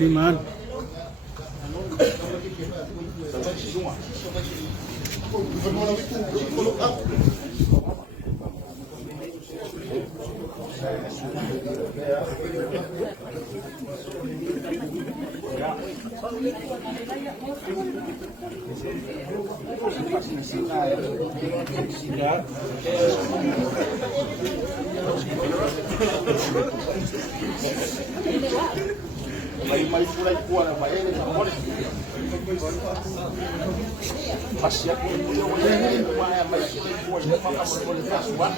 Liman. Mai pula kuah na mai ele na mole. Passia ko yo mai mai kuah na papa mo le taswan.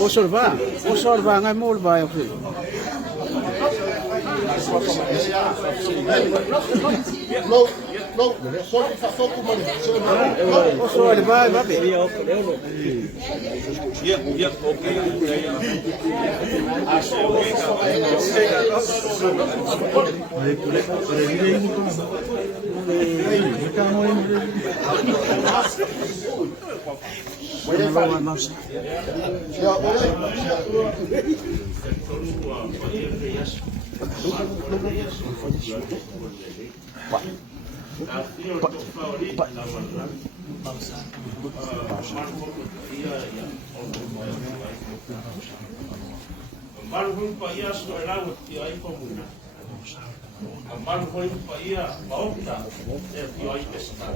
O sorva ngai mol vai o filho. No, só que passou com mano. O sorva vai, vai. Malu pa ia so lawa ti ai pa muna. Malu pa ia paota ti ai pesta.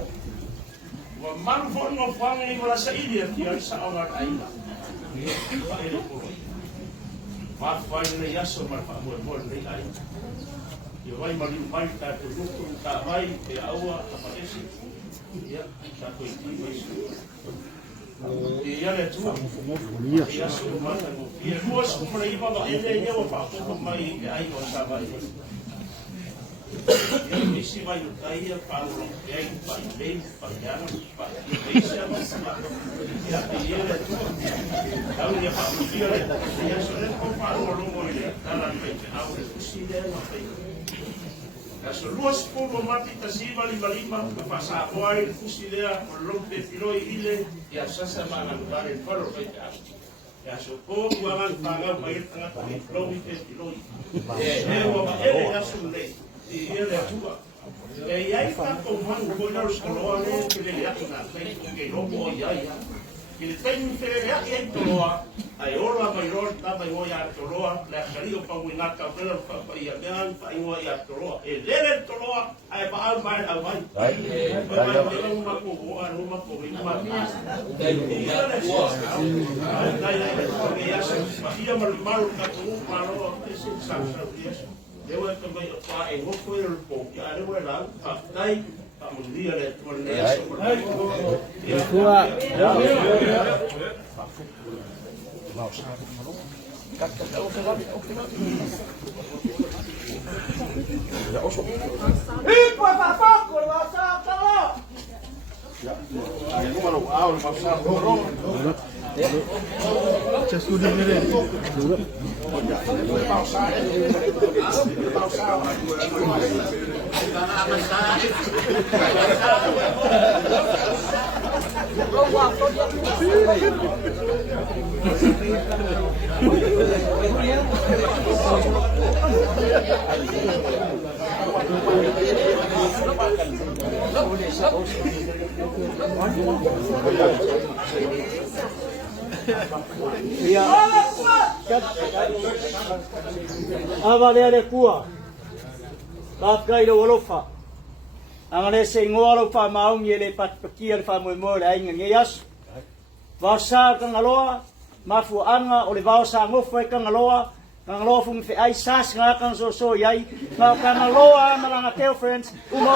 Wa malu no fanga ni wala sa ilia ti ai sa ora ai. Ma fa ni ia so mar pa mo ni ai. Yo vai malu mai ta tu ta vai e aua aparece. Ya, ta ko ti vai. E ale tu ia so mata mo e duas para ir para ele eu faço mai aí não estava aí e se vai aí para o e aí vai bem para já para e se vai e ele tu eu ia para o dia e isso é para o longo ele tá lá frente a o se der não tem as duas por mati tasiva lima que passa agora ele fusilea por longe filoi ile e a sasa mangar el faro feita ya so ko guagan paga mai tanga ko flowi te filoi o ele ya sunde e ele atua e aí tá com man ko na escola que ele ya na que não pode ya que tem que ele ya que toa ai ora mai ora tá mai o ya toa la querido pa winga ka pela pa ya gan pa o ya toa e ele toa ai pa al mai al mai uma ko uma ko uma ia mal ka tu malo esse sansa isso eu também pa e vou foi o pouco ya eu lá pa dai pa um dia le tu le C'è studio di rete. Ia. Avale ale kua. Bakai do wolofa. Angale se ngolo pa maung yele pat pakia fa mo mo la inga ngias. Vasa kang aloa mafu anga o le vasa ngofa kang aloa kang aloa fung fe ai sas nga kang so yai ma kang aloa malanga teo friends umo.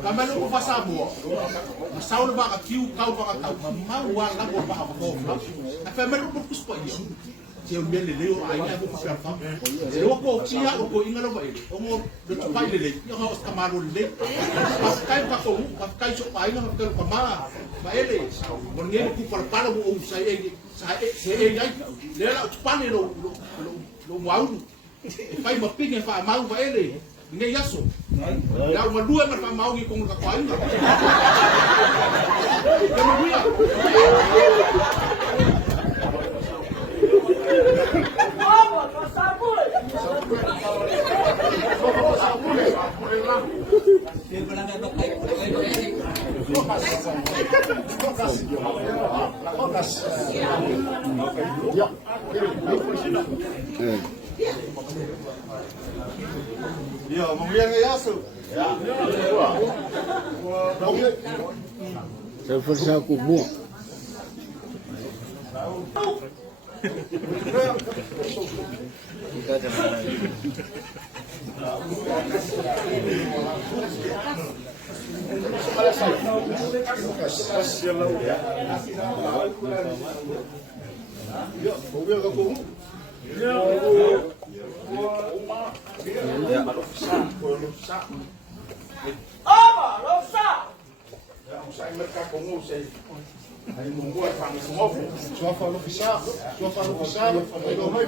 Kamalo ko pasabo. Masaw ba ka kiu kau ba ka tau. Mawa lang ko ba ka ko. Afa mero ko puspo iyo. Tio mele leo ai na ko perfa. Leo ko tia ko ingalo ba ile. Omo do pai le. Yo ha os kamalo le. Pas kai pa ko, pas kai so pai na ko pa ma. Ba ele. Mon ngene ku par para mo sai e sai e ai. Le la pa ne lo wau. Pai ma pinga fa mau ba ele. Nge yaso. Ya uma dua mas mau ngi kong ka kwai. Kemo dia. Yo, mungkin ya su. Ya. Saya força com bom. Sua falou fechado, eu vai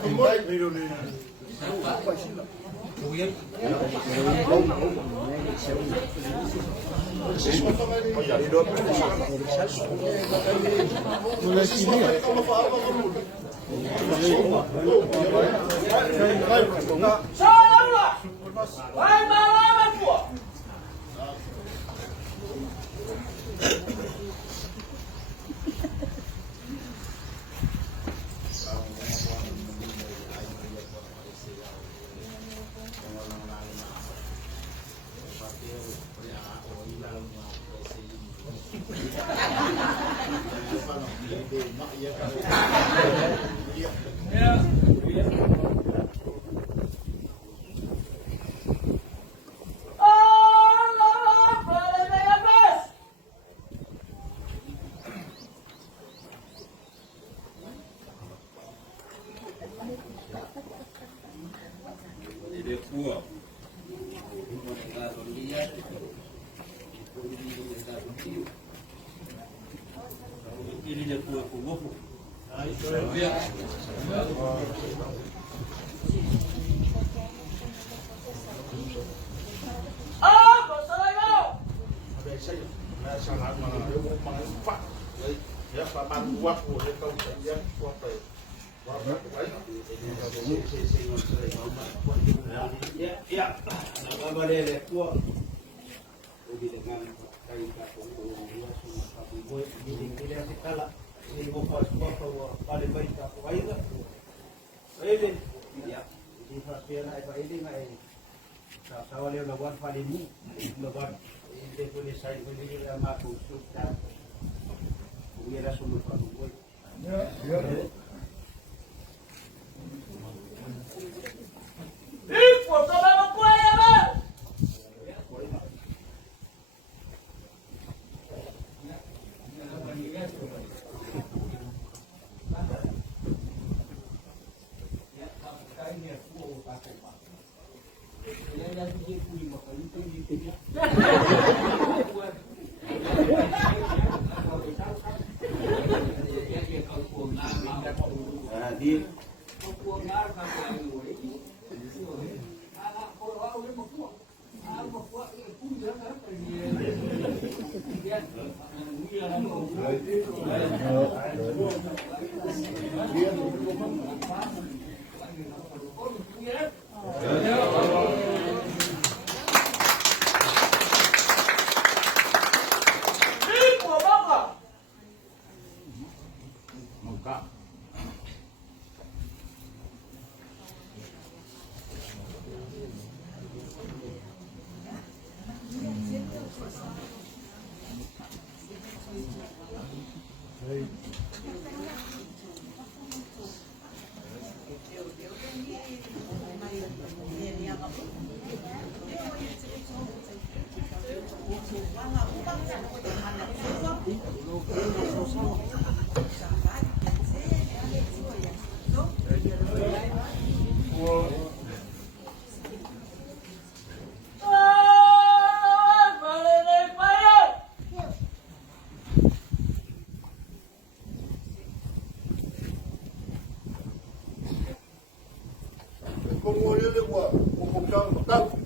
Como ele levou o computador no carro,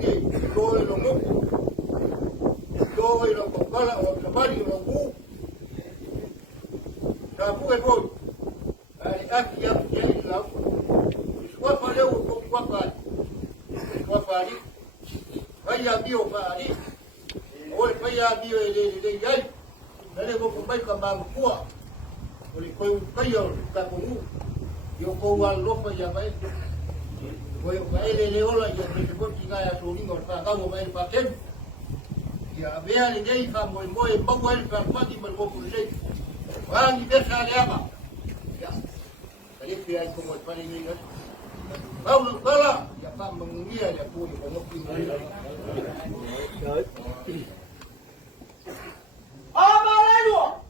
e dois no mundo, dois no computador, o trabalho no mundo, já foi bom. Aí aqui ele lá, só falei o computador, só falei, vai abrir o pari, ou vai abrir ele aí, ele vou comer com a mão boa, ele foi um peão, tá com eu com a roupa já vai. Foi ele olha e ele depois que ganha solinho para cá o mais para quem e a ver ele daí para muito bom ele para fazer mas vou por jeito vai deixar ele ama já ele fez como para ele vamos para já para mungia já foi como que Amarelo!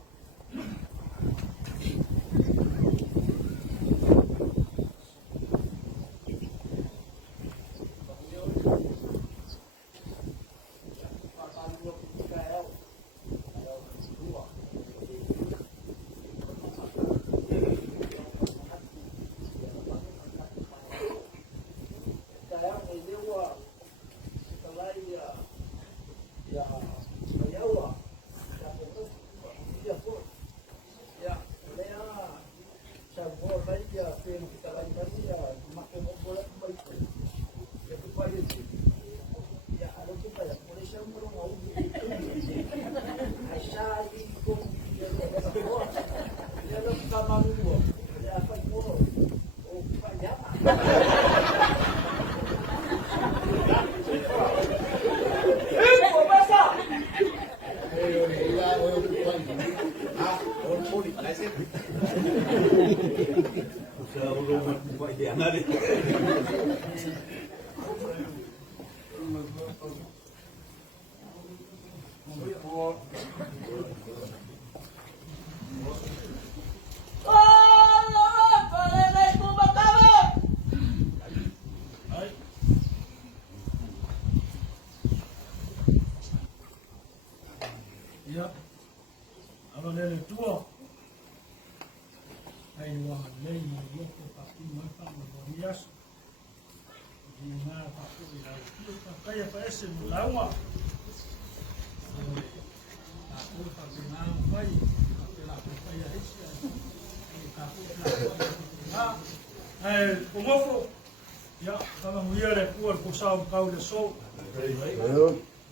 Sao kau le so.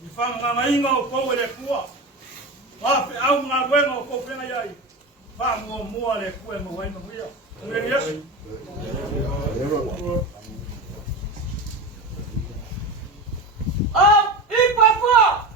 Ni fanga nga mainga o ko le kua. Wa pe au nga wenga o ko pena yai. Fa mo mo le kua mo wai mo ia. Me yes. Ah, ipapa.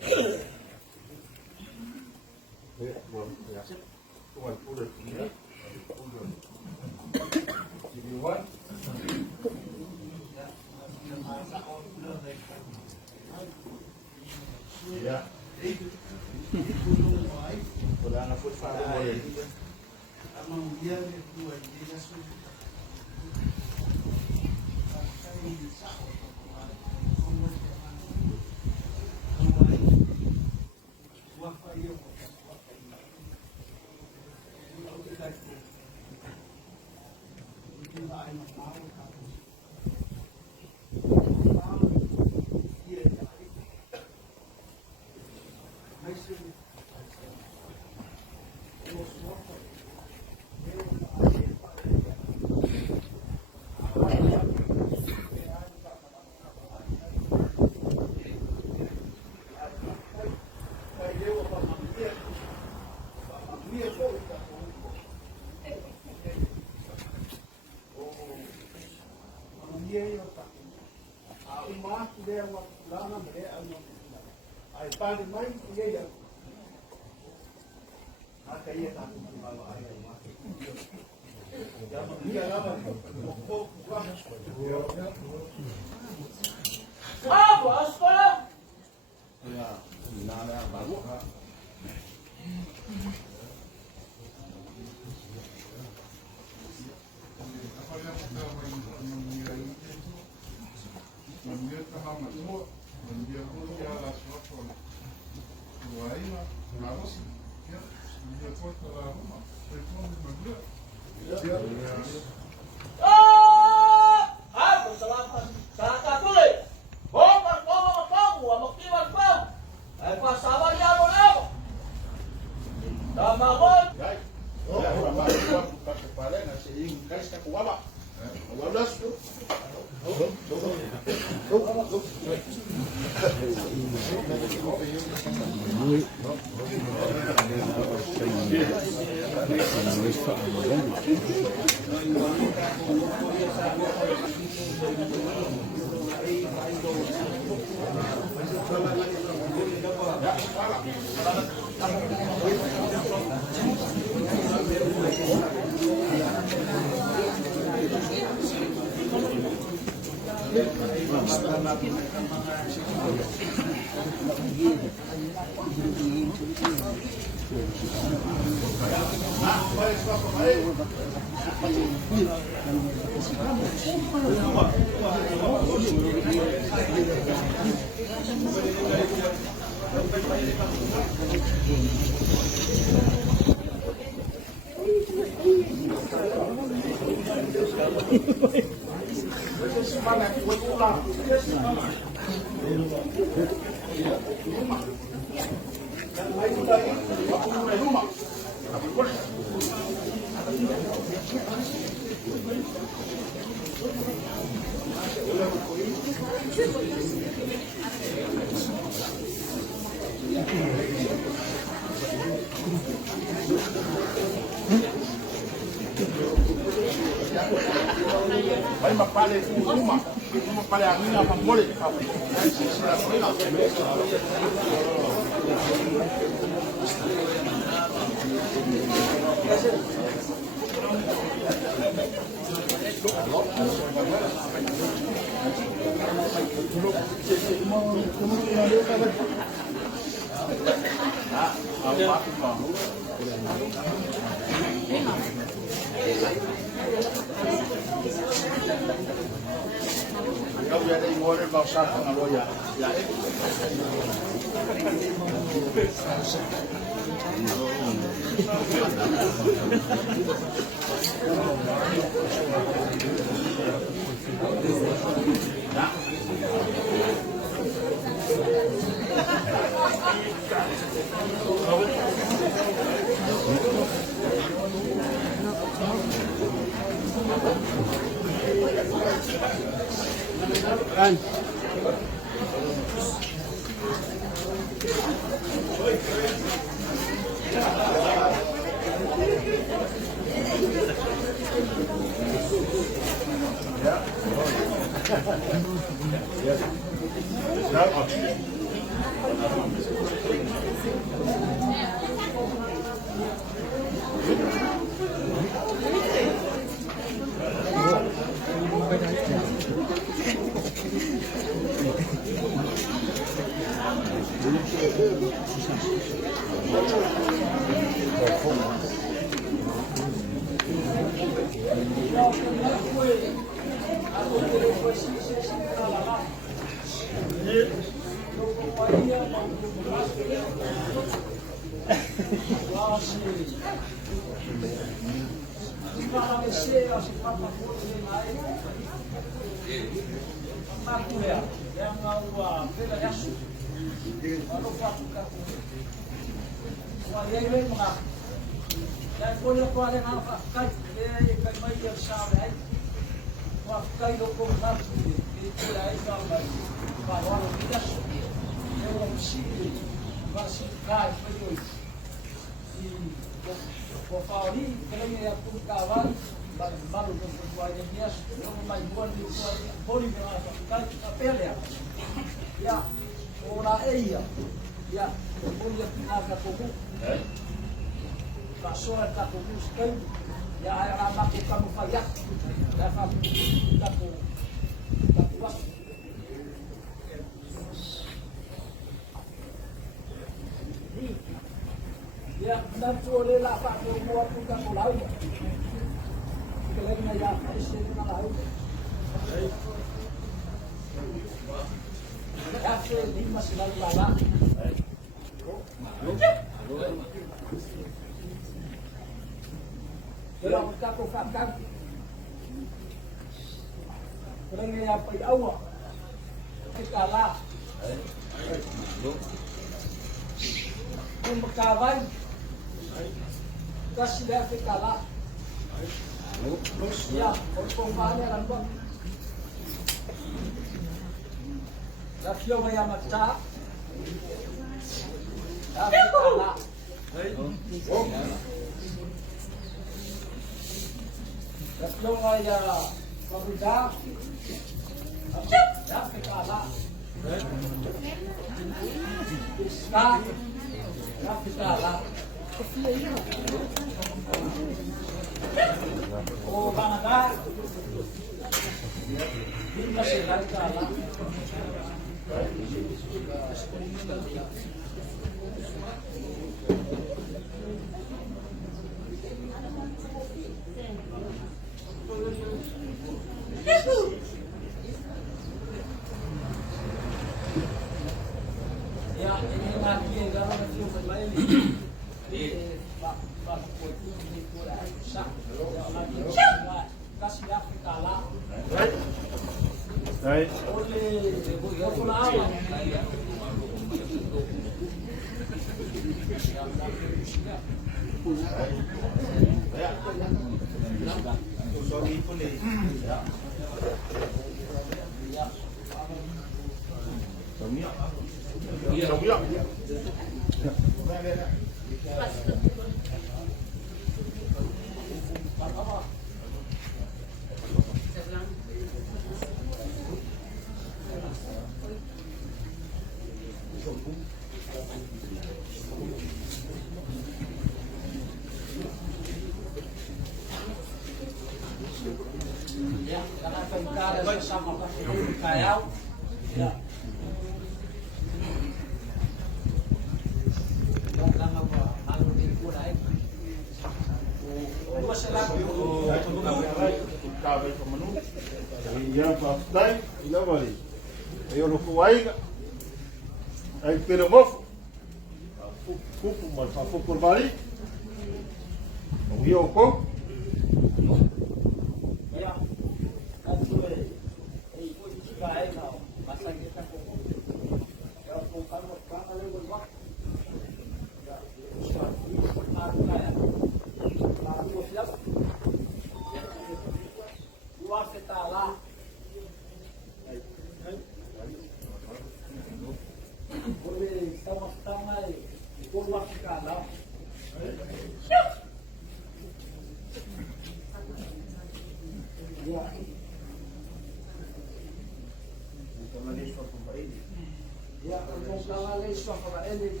Ya, kung kangalay sa pagkaelit,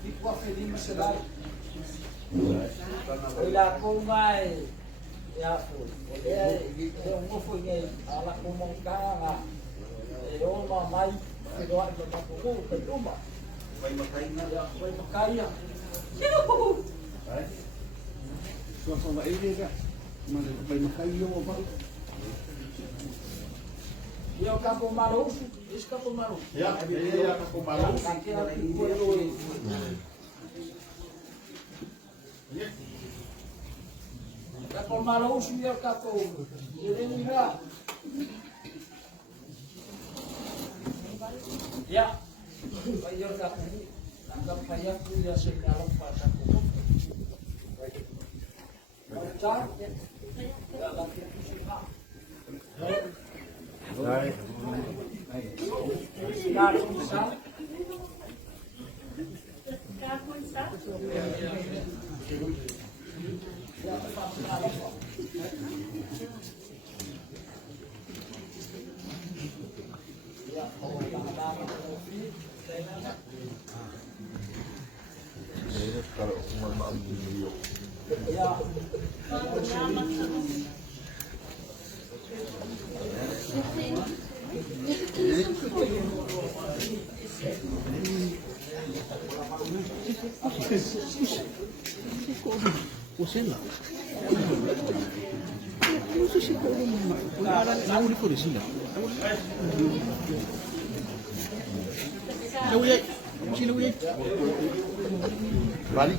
di ko feeling masalay. Wala ko may, ya po, yung mo po niya, ala ko mong kanga, yung mamay, sinuwa na mapuko, kaluma. May makaya. So pa ba ini ka? May makayo ba? Yo kapo malo, is kapo malo. Ya, dia aku malu. Kaki aku boleh. Kapo malo suyo kapo. Ini enggak. Ya. Bayar kapo. Anggap kaya punya sekarang pasang kuku. Baca. Ya lagi suka. Right. Usela. Isso se for não lhe por isso. Eu ia. Sino ia? Vale.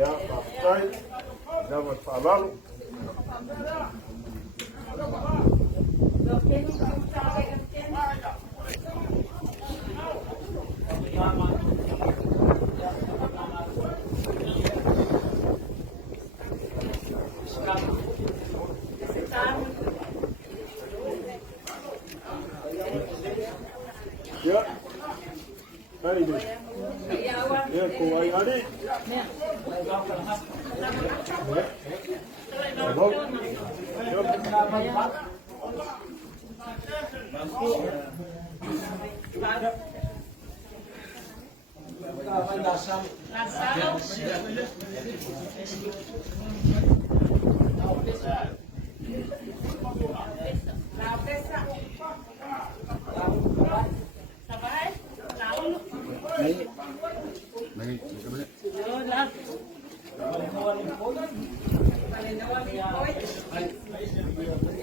Ya, papai, dapat falalo. Ya, baik deh. Ya, kau adik. Baik.